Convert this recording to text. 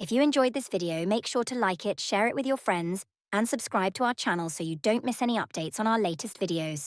If you enjoyed this video, make sure to like it, share it with your friends, and subscribe to our channel so you don't miss any updates on our latest videos.